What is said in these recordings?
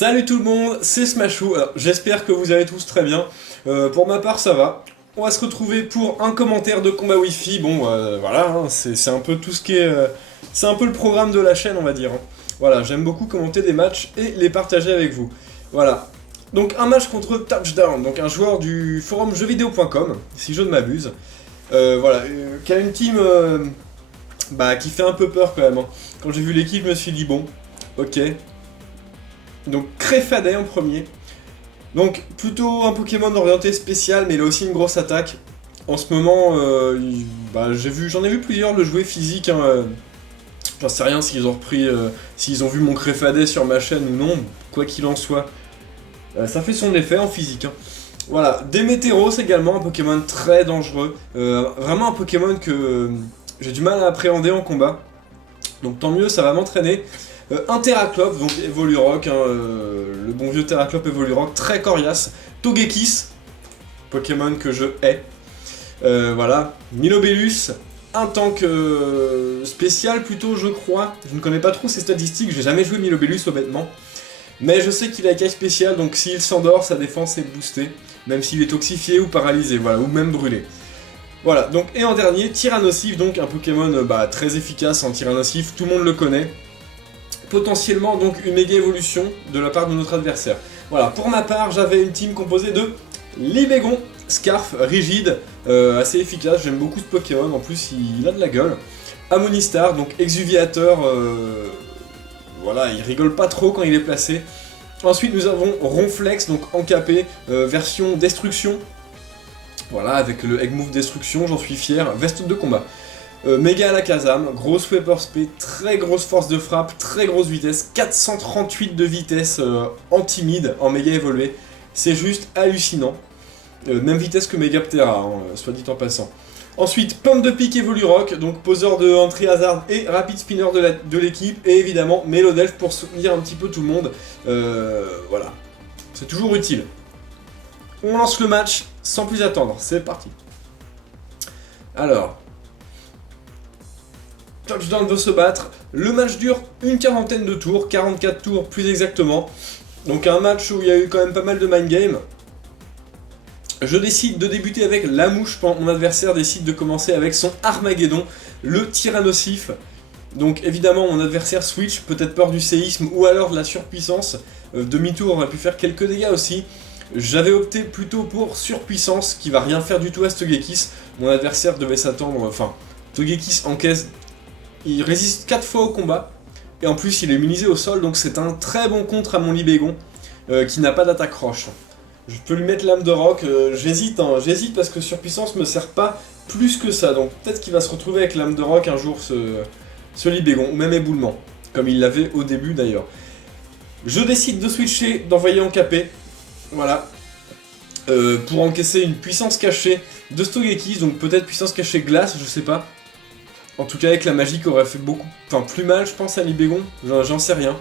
Salut tout le monde, c'est Smashou. Alors, j'espère que vous allez tous très bien. Pour ma part, ça va. On va se retrouver pour un commentaire de combat Wi-Fi. Bon, voilà, hein, c'est un peu tout ce qui est... c'est un peu le programme de la chaîne, on va dire. Hein. Voilà, j'aime beaucoup commenter des matchs et les partager avec vous. Voilà. Donc, un match contre Touchdown, donc un joueur du forum jeuxvideo.com, si je ne m'abuse. Voilà, qui a une team qui fait un peu peur quand même. Hein. Quand j'ai vu l'équipe, je me suis dit, bon, ok... Donc Créfadet en premier. Donc plutôt un Pokémon orienté spécial, mais il a aussi une grosse attaque. En ce moment, j'en ai vu plusieurs le jouer physique. Hein, j'en sais rien s'ils ont repris, s'ils ont vu mon Créfadet sur ma chaîne ou non. Quoi qu'il en soit, ça fait son effet en physique. Hein. Voilà, Démétéros également, un Pokémon très dangereux. Vraiment un Pokémon que j'ai du mal à appréhender en combat. Donc tant mieux, ça va m'entraîner. Un Terraclope, donc Evolurock, hein, le bon vieux Terraclope Evolurock, très coriace. Togekiss, Pokémon que je hais. Voilà, Milobellus, un tank spécial plutôt je crois. Je ne connais pas trop ses statistiques, j'ai jamais joué Milobellus honnêtement. Mais je sais qu'il a écaille spéciale, donc s'il s'endort, sa défense est boostée. Même s'il est toxifié ou paralysé, voilà, ou même brûlé. Voilà, donc et en dernier, Tyrannosif, donc un Pokémon très efficace en Tyrannosif, tout le monde le connaît. Potentiellement donc une méga évolution de la part de notre adversaire. Voilà, pour ma part, j'avais une team composée de Libégon, Scarf, rigide, assez efficace, j'aime beaucoup ce Pokémon, en plus il a de la gueule. Amonistar, donc exuviateur, voilà, il rigole pas trop quand il est placé. Ensuite nous avons Ronflex, donc encapé, version destruction. Voilà, avec le Egg Move destruction, j'en suis fier, veste de combat. Méga Alakazam, grosse Sweeper Speed, très grosse force de frappe, très grosse vitesse, 438 de vitesse en timide, en méga évolué, c'est juste hallucinant. Même vitesse que Megaptera, hein, soit dit en passant. Ensuite, Pomme de Pique Evolurock, donc poseur de Entry Hazard et Rapid Spinner de l'équipe, et évidemment Melodelf pour soutenir un petit peu tout le monde. Voilà, c'est toujours utile. On lance le match sans plus attendre, c'est parti. Alors... Touchdown veut se battre, le match dure une quarantaine de tours, 44 tours plus exactement. Donc un match où il y a eu quand même pas mal de mind game. Je décide de débuter avec la mouche, mon adversaire décide de commencer avec son Armageddon, le Tyrannosif. Donc évidemment mon adversaire switch, peut-être peur du séisme ou alors de la surpuissance. Demi-tour aurait pu faire quelques dégâts aussi. J'avais opté plutôt pour surpuissance qui va rien faire du tout à Togekiss. Mon adversaire devait s'attendre, enfin Togekiss encaisse. Il résiste 4 fois au combat, et en plus il est immunisé au sol, donc c'est un très bon contre à mon Libégon, qui n'a pas d'attaque roche. Je peux lui mettre l'âme de roc, j'hésite parce que surpuissance me sert pas plus que ça, donc peut-être qu'il va se retrouver avec l'âme de roc un jour ce Libégon, ou même éboulement, comme il l'avait au début d'ailleurs. Je décide de switcher, d'envoyer en KP, voilà, pour encaisser une puissance cachée de Togekiss, donc peut-être puissance cachée glace, je sais pas. En tout cas avec la magie qui aurait fait beaucoup... Enfin plus mal je pense à Libégon, j'en sais rien.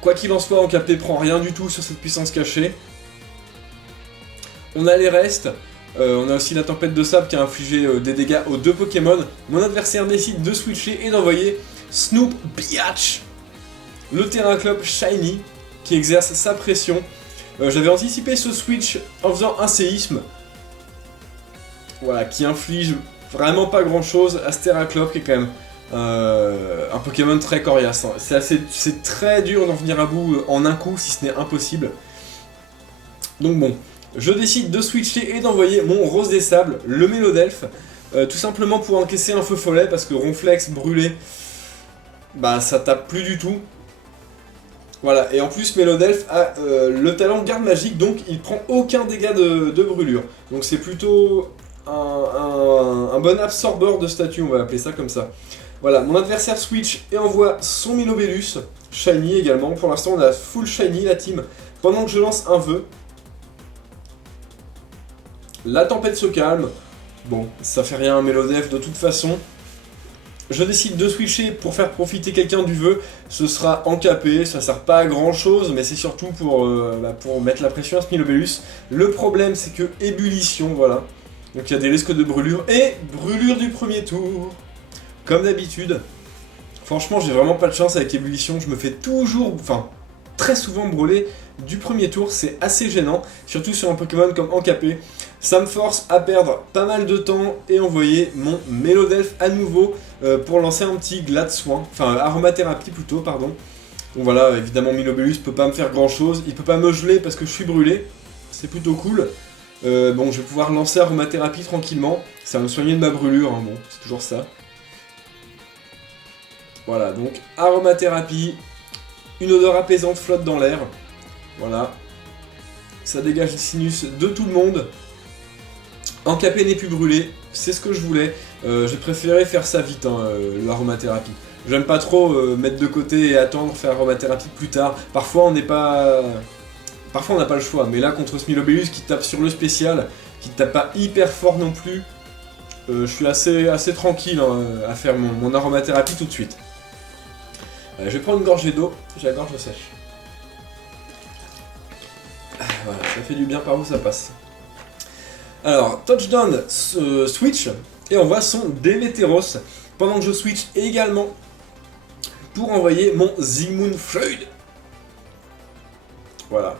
Quoi qu'il en soit, Encapé prend rien du tout sur cette puissance cachée. On a les restes, on a aussi la tempête de sable qui a infligé des dégâts aux deux Pokémon. Mon adversaire décide de switcher et d'envoyer Snoop Biatch, le Terraclope Shiny, qui exerce sa pression. J'avais anticipé ce switch en faisant un séisme. Voilà, qui inflige... vraiment pas grand chose à Terraclope qui est quand même un Pokémon très coriace. Hein. C'est très dur d'en venir à bout en un coup, si ce n'est impossible. Donc bon, je décide de switcher et d'envoyer mon Rose des Sables, le Melodelf, tout simplement pour encaisser un feu follet, parce que Ronflex brûlé, ça tape plus du tout. Voilà, et en plus Melodelf a le talent garde magique, donc il prend aucun dégât de brûlure. Donc c'est plutôt... Un bon absorbeur de statut, on va appeler ça comme ça. Voilà, mon adversaire switch et envoie son Milobellus, shiny également. Pour l'instant, on a full shiny la team. Pendant que je lance un vœu, la tempête se calme. Bon, ça fait rien à Melodef de toute façon. Je décide de switcher pour faire profiter quelqu'un du vœu. Ce sera encapé, ça sert pas à grand chose, mais c'est surtout pour mettre la pression à ce Milobellus. Le problème, c'est que ébullition, voilà. Donc il y a des risques de brûlure, et brûlure du premier tour, comme d'habitude. Franchement, j'ai vraiment pas de chance avec Ébullition, je me fais toujours, enfin, très souvent brûler du premier tour, c'est assez gênant, surtout sur un Pokémon comme Ankapé. Ça me force à perdre pas mal de temps et envoyer mon Mélodelph à nouveau pour lancer un petit Glade Soin, enfin Aromathérapie plutôt, pardon. Donc voilà, évidemment Milobellus peut pas me faire grand chose, il peut pas me geler parce que je suis brûlé, c'est plutôt cool. Bon, je vais pouvoir lancer Aromathérapie tranquillement, ça va me soigner de ma brûlure, hein, bon, c'est toujours ça. Voilà, donc Aromathérapie, une odeur apaisante flotte dans l'air, voilà. Ça dégage les sinus de tout le monde. Ankapé n'est plus brûlé, c'est ce que je voulais. J'ai préféré faire ça vite, hein, l'aromathérapie. J'aime pas trop mettre de côté et attendre faire aromathérapie plus tard. Parfois on n'est pas... Parfois on n'a pas le choix, mais là contre Smilobellus qui tape sur le spécial, qui tape pas hyper fort non plus, je suis assez tranquille hein, à faire mon aromathérapie tout de suite. Je vais prendre une gorgée d'eau, j'ai la gorge sèche. Voilà, ça fait du bien par où ça passe. Alors, touchdown switch, et on voit son Démétéros, pendant que je switch également pour envoyer mon Sigmund Freud. Voilà.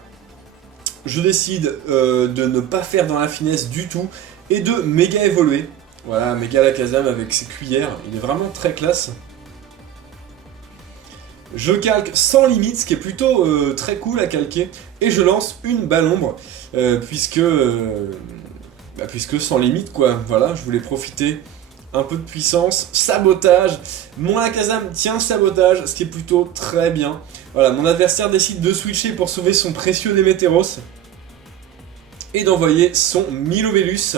Je décide de ne pas faire dans la finesse du tout, et de méga évoluer. Voilà, méga Alakazam avec ses cuillères, il est vraiment très classe. Je calque sans limite, ce qui est plutôt très cool à calquer, et je lance une balle ombre, puisque sans limite quoi, voilà, je voulais profiter un peu de puissance, sabotage, mon Alakazam tient le sabotage, ce qui est plutôt très bien. Voilà, mon adversaire décide de switcher pour sauver son précieux Démétéros, et d'envoyer son Milobellus.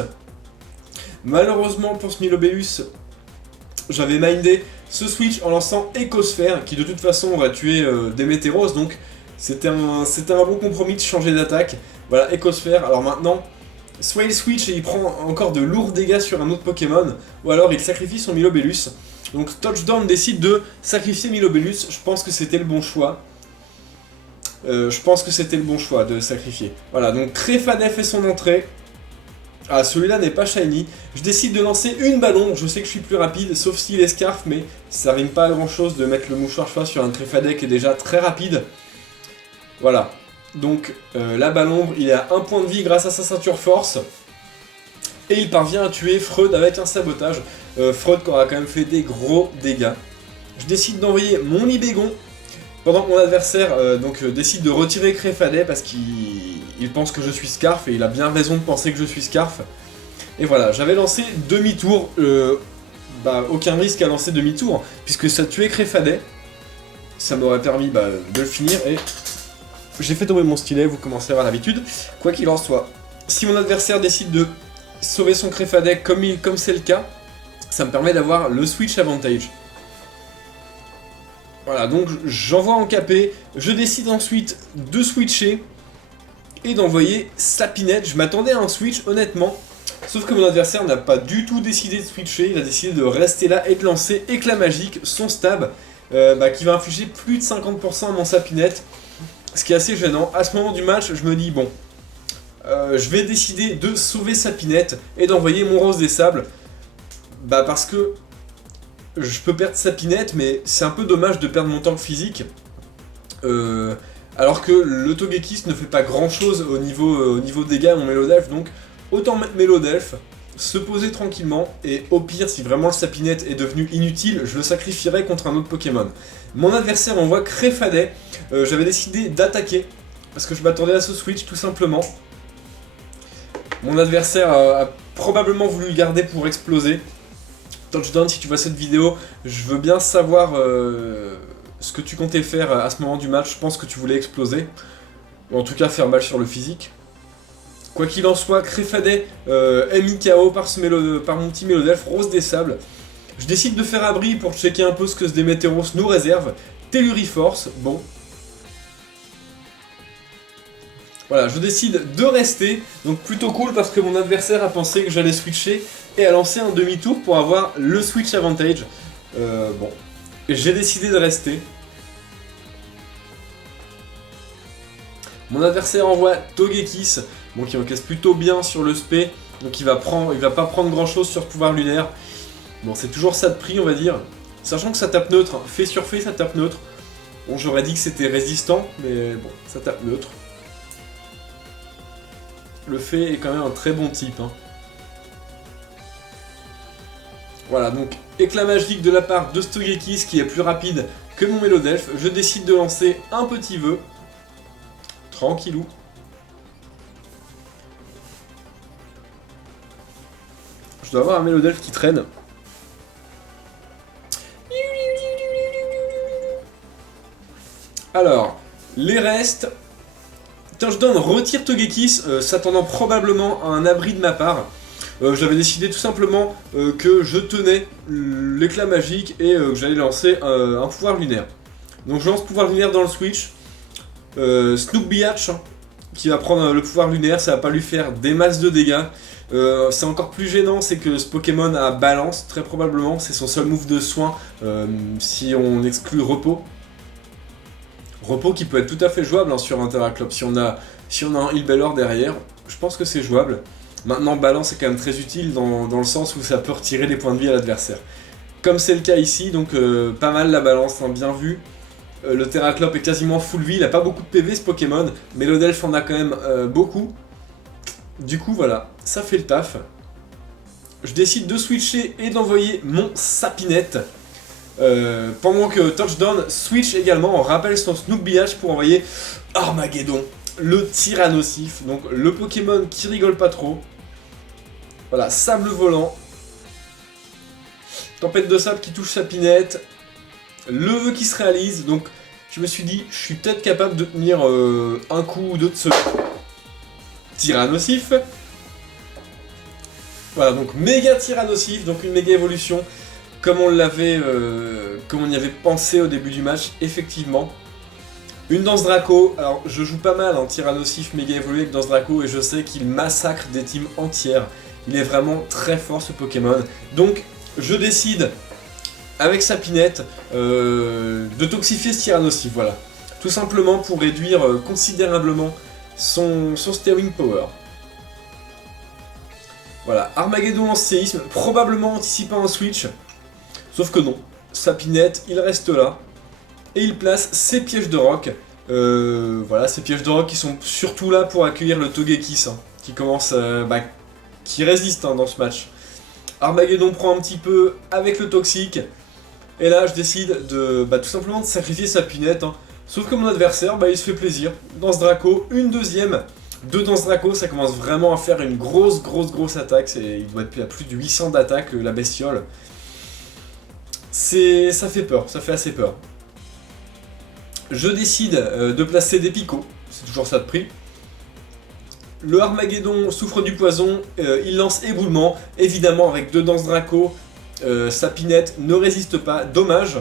Malheureusement pour ce Milobellus, j'avais mindé ce switch en lançant Écosphère, qui de toute façon aurait tué Démétéros, donc c'était un bon compromis de changer d'attaque. Voilà, Écosphère, alors maintenant, soit il switch et il prend encore de lourds dégâts sur un autre Pokémon, ou alors il sacrifie son Milobellus. Donc Touchdown décide de sacrifier Milobellus, je pense que c'était le bon choix. De sacrifier. Voilà, donc Créfadeh fait son entrée. Ah, celui-là n'est pas shiny. Je décide de lancer une ballon. Je sais que je suis plus rapide, sauf s'il est Scarf, mais ça rime pas à grand chose de mettre le mouchoir choix sur un Créfadeh qui est déjà très rapide. Voilà. Donc, la balle ombre, il est à 1 point de vie grâce à sa ceinture force. Et il parvient à tuer Freud avec un sabotage. Freud qui aura quand même fait des gros dégâts. Je décide d'envoyer mon Libégon. Pendant que mon adversaire décide de retirer Créfadeh parce qu'il pense que je suis Scarf, et il a bien raison de penser que je suis Scarf. Et voilà, j'avais lancé demi-tour, aucun risque à lancer demi-tour, puisque ça tuait Créfadeh. Ça m'aurait permis de le finir, et j'ai fait tomber mon stylet, vous commencez à avoir l'habitude. Quoi qu'il en soit, si mon adversaire décide de sauver son Créfadeh comme c'est le cas, ça me permet d'avoir le switch advantage. Voilà, donc j'envoie Ankapé, je décide ensuite de switcher et d'envoyer Sapinette. Je m'attendais à un switch honnêtement, sauf que mon adversaire n'a pas du tout décidé de switcher, il a décidé de rester là et de lancer Éclat Magique, son stab, qui va infliger plus de 50% à mon Sapinette, ce qui est assez gênant. À ce moment du match, je me dis bon, je vais décider de sauver Sapinette et d'envoyer mon Rose des Sables, parce que je peux perdre Sapinette, mais c'est un peu dommage de perdre mon tank physique. Alors que le Togekiss ne fait pas grand chose au niveau dégâts à mon Mélodelph, donc autant mettre Mélodelph, se poser tranquillement, et au pire, si vraiment le Sapinette est devenu inutile, je le sacrifierai contre un autre Pokémon. Mon adversaire envoie Créfadeh, j'avais décidé d'attaquer, parce que je m'attendais à ce switch tout simplement. Mon adversaire a probablement voulu le garder pour exploser. Touchdown, si tu vois cette vidéo, je veux bien savoir ce que tu comptais faire à ce moment du match. Je pense que tu voulais exploser, ou en tout cas faire mal sur le physique. Quoi qu'il en soit, Créfadeh est mis KO par mon petit Mélodelph, Rose des Sables. Je décide de faire abri pour checker un peu ce que ce Démétéros nous réserve. Telluriforce, bon. Voilà, je décide de rester, donc plutôt cool parce que mon adversaire a pensé que j'allais switcher et a lancé un demi-tour pour avoir le switch advantage. Bon, j'ai décidé de rester. Mon adversaire envoie Togekiss, bon, qui encaisse plutôt bien sur le spé, donc il va pas prendre grand chose sur pouvoir lunaire. Bon, c'est toujours ça de prix, on va dire. Sachant que ça tape neutre, hein. Fait sur fait, ça tape neutre. Bon, j'aurais dit que c'était résistant, mais bon, ça tape neutre. Le fait est quand même un très bon type. Hein. Voilà, donc éclat magique de la part de Stogekis qui est plus rapide que mon Mélodelfe. Je décide de lancer un petit vœu. Tranquillou. Je dois avoir un Mélodelfe qui traîne. Alors, les restes... Touchdown retire Togekiss, s'attendant probablement à un abri de ma part. J'avais décidé tout simplement que je tenais l'éclat magique et que j'allais lancer un pouvoir lunaire. Donc je lance pouvoir lunaire dans le switch. Snoop Biatch qui va prendre le pouvoir lunaire, ça va pas lui faire des masses de dégâts. C'est encore plus gênant, c'est que ce Pokémon a balance, très probablement, c'est son seul move de soin si on exclut repos. Repos qui peut être tout à fait jouable hein, sur un Terraclops. Si on a un Healbellor derrière, je pense que c'est jouable. Maintenant, balance est quand même très utile dans le sens où ça peut retirer des points de vie à l'adversaire. Comme c'est le cas ici, donc pas mal la balance, hein, bien vu. Le Terraclops est quasiment full vie, il a pas beaucoup de PV ce Pokémon, mais le Delph en a quand même beaucoup. Du coup, voilà, ça fait le taf. Je décide de switcher et d'envoyer mon Sapinette. Pendant que Touchdown switch également, on rappelle son Snoop Biatch pour envoyer Armageddon, le Tyrannosif, donc le Pokémon qui rigole pas trop. Voilà, sable volant, tempête de sable qui touche Sapinette, le vœu qui se réalise, donc je me suis dit, je suis peut-être capable de tenir un coup ou deux de ce Tyrannosif. Voilà, donc méga Tyrannosif, donc une méga évolution. Comme on y avait pensé au début du match, effectivement. Une danse Draco, alors je joue pas mal en Tyrannosif méga évolué avec danse Draco et je sais qu'il massacre des teams entières. Il est vraiment très fort ce Pokémon. Donc je décide, avec Sapinette, de toxifier ce Tyrannosif, voilà. Tout simplement pour réduire considérablement son Steering Power. Voilà, Armageddon en séisme, probablement anticipant un switch. Sauf que non, Sapinette, il reste là, et il place ses pièges de roc. Voilà, ces pièges de roc qui sont surtout là pour accueillir le Togekiss, hein, qui résiste hein, dans ce match. Armageddon prend un petit peu avec le toxique, et là je décide de tout simplement de sacrifier Sapinette. Hein. Sauf que mon adversaire, il se fait plaisir. Danse Draco, une deuxième. Deux Danse Draco, ça commence vraiment à faire une grosse attaque. Il doit être à plus de 800 d'attaque, la bestiole. Ça fait peur, ça fait assez peur. Je décide de placer des picots, c'est toujours ça de prix. Le Armageddon souffre du poison, il lance éboulement, évidemment avec deux Danse Draco, Sapinette ne résiste pas, dommage.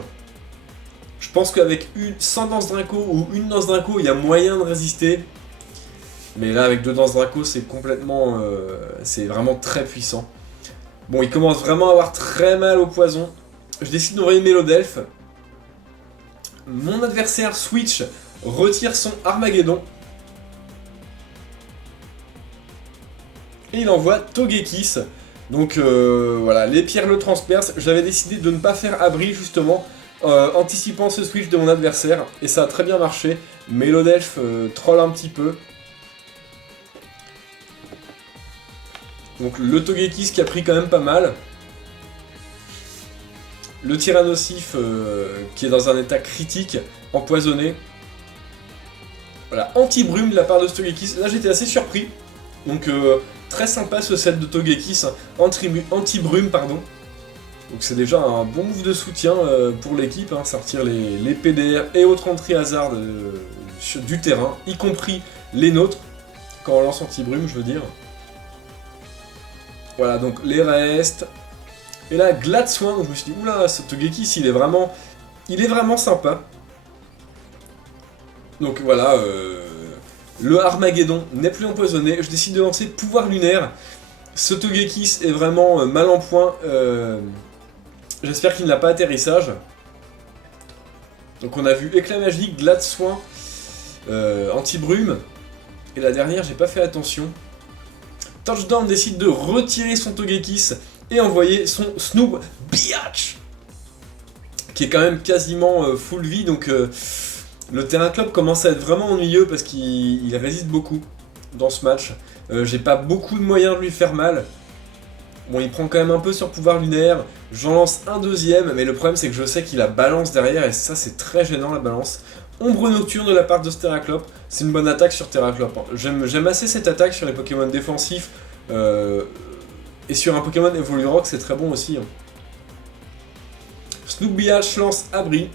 Je pense qu'avec 100 Danse Draco ou une Danse Draco, il y a moyen de résister. Mais là avec deux Danse Draco, c'est complètement... c'est vraiment très puissant. Bon, il commence vraiment à avoir très mal au poison. Je décide d'envoyer Mélodelfe. Mon adversaire switch, retire son Armageddon. Et il envoie Togekiss. Donc voilà, les pierres le transpercent. J'avais décidé de ne pas faire abri justement, anticipant ce switch de mon adversaire. Et ça a très bien marché. Mélodelfe troll un petit peu. Donc le Togekiss qui a pris quand même pas mal. Le Tyrannosif qui est dans un état critique, empoisonné. Voilà, anti-brume de la part de Togekiss. Là j'étais assez surpris. Donc très sympa ce set de Togekiss, hein. Anti-brume pardon. Donc c'est déjà un bon move de soutien pour l'équipe, hein. Sortir les PDR et autres entrées hasard du terrain, y compris les nôtres, quand on lance anti-brume je veux dire. Voilà donc les restes. Et là, Glade Soin, donc je me suis dit, oula, ce Togekiss, il est vraiment sympa. Donc voilà, le Armageddon n'est plus empoisonné, je décide de lancer Pouvoir Lunaire. Ce Togekiss est vraiment mal en point, j'espère qu'il n'a pas atterrissage. Donc on a vu Éclat Magique, Glade Soin, Anti-Brume, et la dernière, j'ai pas fait attention. Touchdown décide de retirer son Togekiss et envoyer son Snoop Biatch. qui est quand même quasiment full vie, donc le terrain club commence à être vraiment ennuyeux parce qu'il résiste beaucoup dans ce match. J'ai pas beaucoup de moyens de lui faire mal. Bon, il prend quand même un peu sur pouvoir lunaire, j'en lance un deuxième, mais le problème c'est que je sais qu'il a balance derrière, et ça c'est très gênant la balance. Ombre nocturne de la part de Steraclop, c'est une bonne attaque sur Terraclop. Hein. J'aime assez cette attaque sur les Pokémon défensifs, et sur un Pokémon Evolurock c'est très bon aussi. Hein. Snoopbiash lance Abri,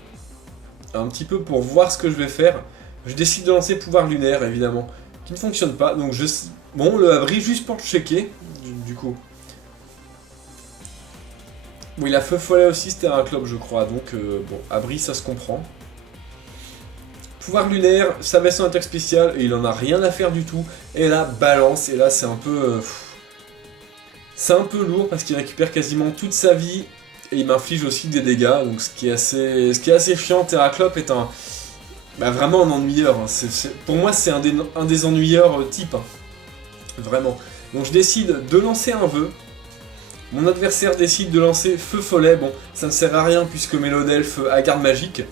un petit peu pour voir ce que je vais faire. Je décide de lancer pouvoir lunaire évidemment, qui ne fonctionne pas, donc bon, le Abri juste pour checker, du coup. Bon, il a feu follet aussi, c'était un club je crois, donc bon, Abri ça se comprend. Pouvoir lunaire, ça met son attaque spéciale et il en a rien à faire du tout. Et là, balance, et là c'est un peu... c'est un peu lourd parce qu'il récupère quasiment toute sa vie et il m'inflige aussi des dégâts, donc ce qui est assez chiant. Terraclop est vraiment un ennuyeur, hein. Pour moi c'est un des ennuyeurs type, hein. Vraiment. Donc je décide de lancer un vœu. Mon adversaire décide de lancer feu follet. Bon, ça ne sert à rien puisque Mélodelph a garde magique.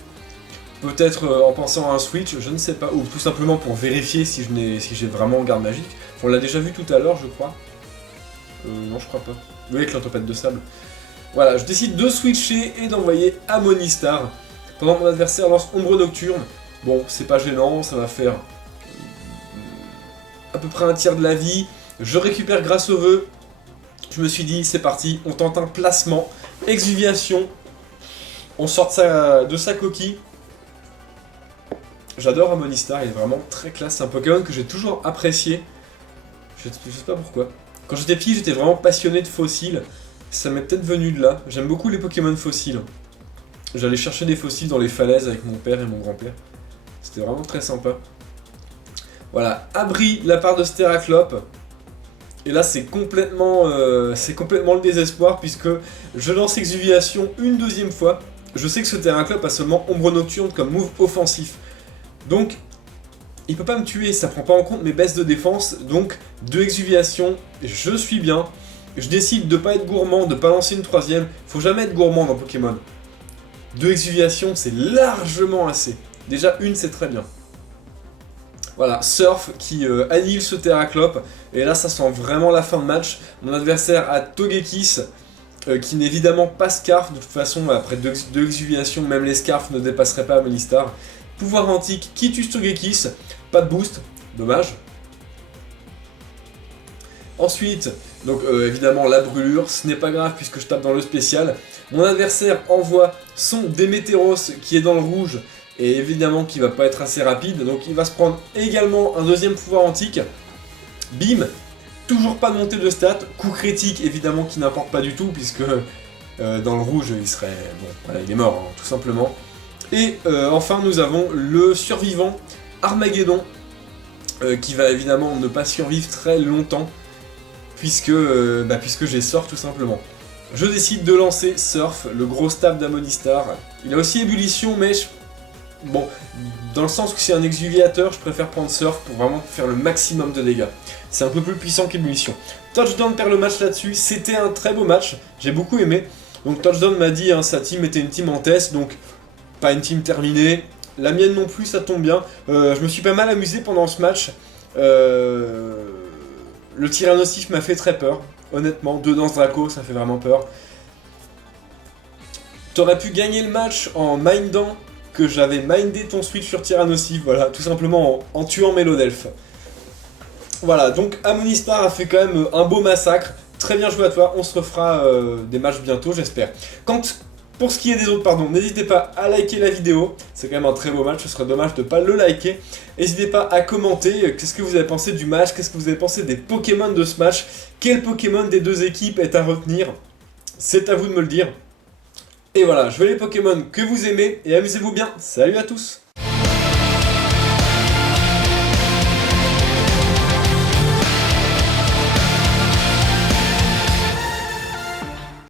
Peut-être en pensant à un switch, je ne sais pas. Ou tout simplement pour vérifier si j'ai vraiment garde magique. On l'a déjà vu tout à l'heure, je crois. Non, je crois pas. Oui, avec la tempête de sable. Voilà, je décide de switcher et d'envoyer Amonistar. Pendant que mon adversaire lance Ombre Nocturne. Bon, c'est pas gênant, ça va faire à peu près un tiers de la vie. Je récupère grâce au vœu. Je me suis dit, c'est parti, on tente un placement, exuviation, on sort de sa coquille. J'adore Amonistar, il est vraiment très classe, c'est un Pokémon que j'ai toujours apprécié. Je sais pas pourquoi. Quand j'étais petit, j'étais vraiment passionné de fossiles, ça m'est peut-être venu de là. J'aime beaucoup les Pokémon fossiles. J'allais chercher des fossiles dans les falaises avec mon père et mon grand-père. C'était vraiment très sympa. Voilà, Abri de la part de Steraclop. Et là c'est complètement le désespoir puisque je lance Exuviation une deuxième fois. Je sais que ce Terraclop a seulement Ombre Nocturne comme move offensif. Donc il peut pas me tuer, ça prend pas en compte mes baisses de défense. Donc 2 Exuviations, je suis bien. Je décide de pas être gourmand, de pas lancer une troisième. Faut jamais être gourmand dans Pokémon. 2 Exuviations c'est largement assez. Déjà une c'est très bien. Voilà, Surf qui annihile ce Terraclop, et là ça sent vraiment la fin de match. Mon adversaire a Togekiss, qui n'est évidemment pas Scarf, de toute façon après 2 exuviations, même les Scarfs ne dépasseraient pas Amonistar. Pouvoir antique qui tue Togekiss, pas de boost, dommage. Ensuite, donc évidemment la brûlure, ce n'est pas grave puisque je tape dans le spécial. Mon adversaire envoie son Démétéros qui est dans le rouge, et évidemment qui va pas être assez rapide, donc il va se prendre également un deuxième pouvoir antique. Bim, toujours pas de montée de stats, coup critique évidemment qui n'importe pas du tout, puisque dans le rouge il serait... bon, voilà, il est mort, hein, tout simplement. Et enfin nous avons le survivant Armageddon, qui va évidemment ne pas survivre très longtemps, puisque j'ai Surf tout simplement. Je décide de lancer Surf, le gros stab d'Amonistar. Il a aussi ébullition, mais bon, dans le sens où c'est un exuviateur, je préfère prendre Surf pour vraiment faire le maximum de dégâts. C'est un peu plus puissant qu'ébullition. Touchdown perd le match là-dessus, c'était un très beau match, j'ai beaucoup aimé. Donc Touchdown m'a dit, hein, sa team était une team en test, donc pas une team terminée. La mienne non plus, ça tombe bien. Je me suis pas mal amusé pendant ce match. Le Tyrannosif m'a fait très peur, honnêtement. 2 Danse Draco, ça fait vraiment peur. T'aurais pu gagner le match en mindant que j'avais mindé ton switch sur Tyrannosif, voilà, tout simplement en tuant Mélodelph. Voilà, donc Amonistar a fait quand même un beau massacre. Très bien joué à toi, on se refera des matchs bientôt, j'espère. Pour ce qui est des autres, pardon, n'hésitez pas à liker la vidéo, c'est quand même un très beau match, ce serait dommage de ne pas le liker. N'hésitez pas à commenter, qu'est-ce que vous avez pensé du match, qu'est-ce que vous avez pensé des Pokémon de ce match, quel Pokémon des deux équipes est à retenir, c'est à vous de me le dire. Et voilà, jouez les Pokémon que vous aimez et amusez-vous bien, salut à tous!